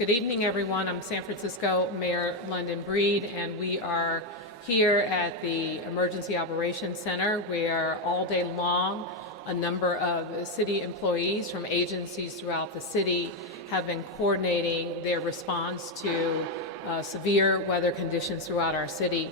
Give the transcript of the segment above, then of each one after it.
Good evening, everyone. I'm San Francisco Mayor London Breed, and we are here at the Emergency Operations Center, where all day long a number of city employees from agencies throughout the city have been coordinating their response to severe weather conditions throughout our city.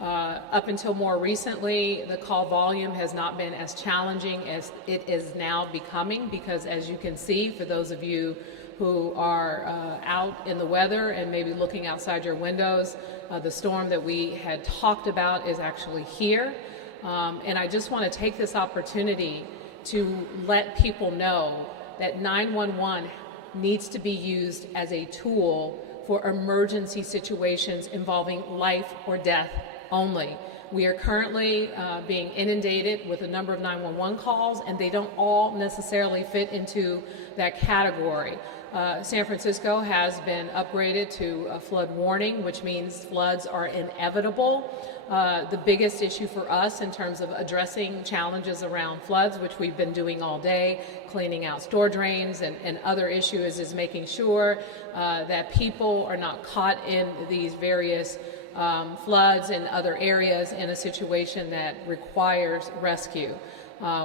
Up until more recently, the call volume has not been as challenging as it is now becoming, because as you can see, for those of you who are out in the weather and maybe looking outside your windows, the storm that we had talked about is actually here. And I just want to take this opportunity to let people know that 911 needs to be used as a tool for emergency situations involving life or death only. We are currently being inundated with a number of 911 calls, and they don't all necessarily fit into that category. San Francisco has been upgraded to a flood warning, which means floods are inevitable. The biggest issue for us in terms of addressing challenges around floods, which we've been doing all day, cleaning out storm drains and other issues, is making sure that people are not caught in these various floods in other areas in a situation that requires rescue.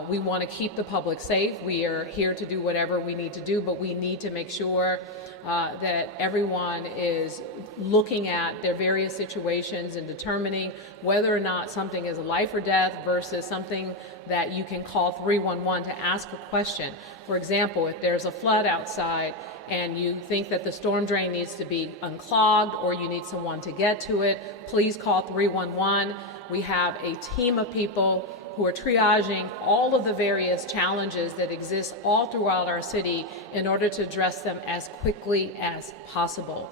We want to keep the public safe. We are here to do whatever we need to do, but we need to make sure that everyone is looking at their various situations and determining whether or not something is a life or death versus something that you can call 311 to ask a question. For example, if there's a flood outside and you think that the storm drain needs to be unclogged or you need someone to get to it, please call 311. We have a team of people who are triaging all of the various challenges that exist all throughout our city in order to address them as quickly as possible.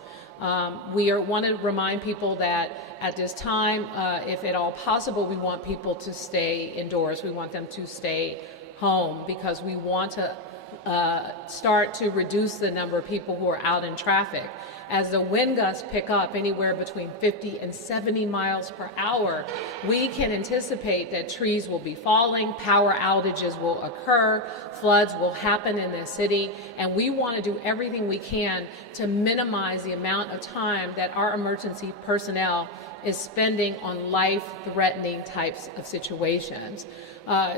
We want to remind people that at this time, if at all possible, we want people to stay indoors. We want them to stay home because we want to start to reduce the number of people who are out in traffic. As the wind gusts pick up anywhere between 50 and 70 miles per hour, we can anticipate that trees will be falling, power outages will occur, floods will happen in the city, and we want to do everything we can to minimize the amount of time that our emergency personnel is spending on life-threatening types of situations.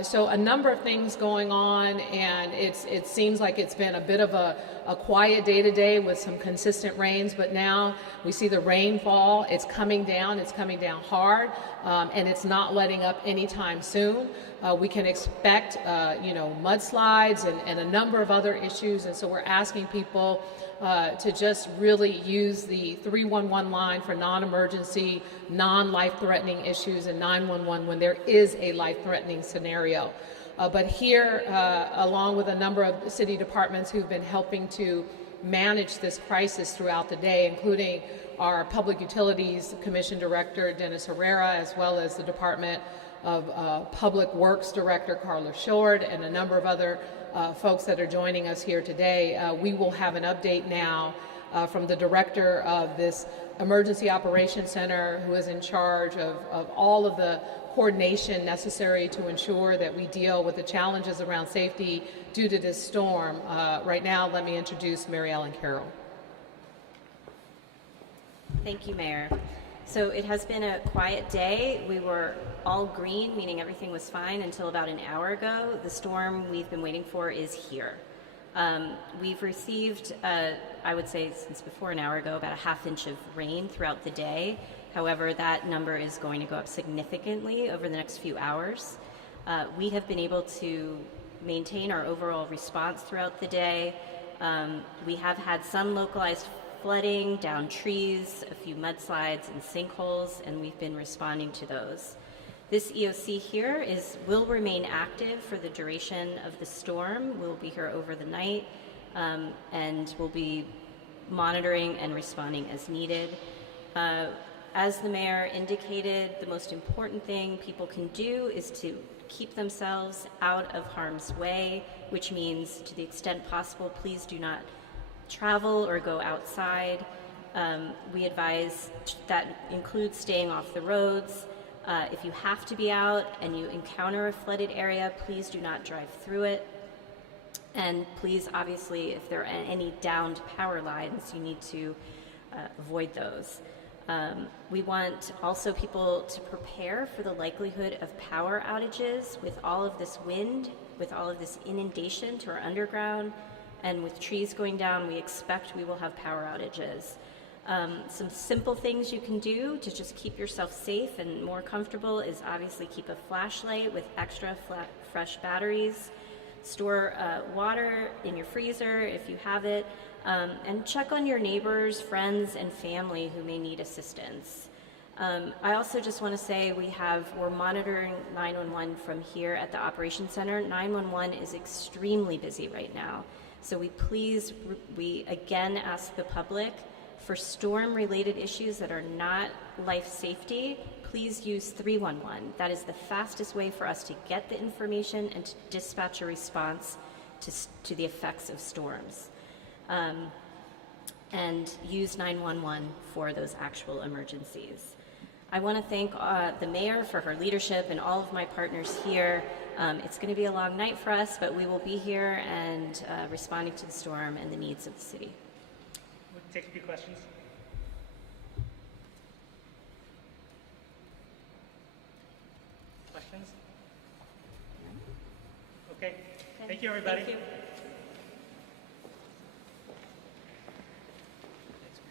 So a number of things going on, and it seems like it's been a bit of a quiet day today with some consistent rains, but now we see the rainfall. It's coming down hard, and it's not letting up anytime soon. We can expect mudslides and a number of other issues, and so we're asking people to just really use the 311 line for non-emergency, non-life-threatening issues, and 911 when there is a life-threatening scenario. But here, along with a number of city departments who've been helping to manage this crisis throughout the day, including our Public Utilities Commission Director, Dennis Herrera, as well as the Department of Public Works Director, Carla Short, and a number of other folks that are joining us here today. We will have an update now from the director of this Emergency Operations Center, who is in charge of all of the coordination necessary to ensure that we deal with the challenges around safety due to this storm. Right now, let me introduce Mary Ellen Carroll. Thank you, Mayor. So it has been a quiet day. We were all green, meaning everything was fine until about an hour ago. The storm we've been waiting for is here. We've received, I would say since before an hour ago, about a half inch of rain throughout the day. However, that number is going to go up significantly over the next few hours. We have been able to maintain our overall response throughout the day. We have had some localized flooding, down trees, a few mudslides and sinkholes, and we've been responding to those. This EOC here will remain active for the duration of the storm. We'll be here over the night, and we'll be monitoring and responding as needed. As the mayor indicated, the most important thing people can do is to keep themselves out of harm's way, which means to the extent possible, please do not travel or go outside. We advise that includes staying off the roads. If you have to be out and you encounter a flooded area, please do not drive through it. And please, obviously, if there are any downed power lines, you need to avoid those. We want also people to prepare for the likelihood of power outages with all of this wind, with all of this inundation to our underground, and with trees going down, we expect we will have power outages. Some simple things you can do to just keep yourself safe and more comfortable is obviously keep a flashlight with extra fresh batteries, store water in your freezer if you have it, and check on your neighbors, friends, and family who may need assistance. I also just want to say we're monitoring 911 from here at the Operations Center. 911 is extremely busy right now. So we again ask the public for storm-related issues that are not life safety, please use 311. That is the fastest way for us to get the information and to dispatch a response to the effects of storms. And use 911 for those actual emergencies. I want to thank the mayor for her leadership and all of my partners here. It's going to be a long night for us, but we will be here and responding to the storm and the needs of the city. We'll take a few questions. Questions? Okay. Thank you, everybody. Thank you.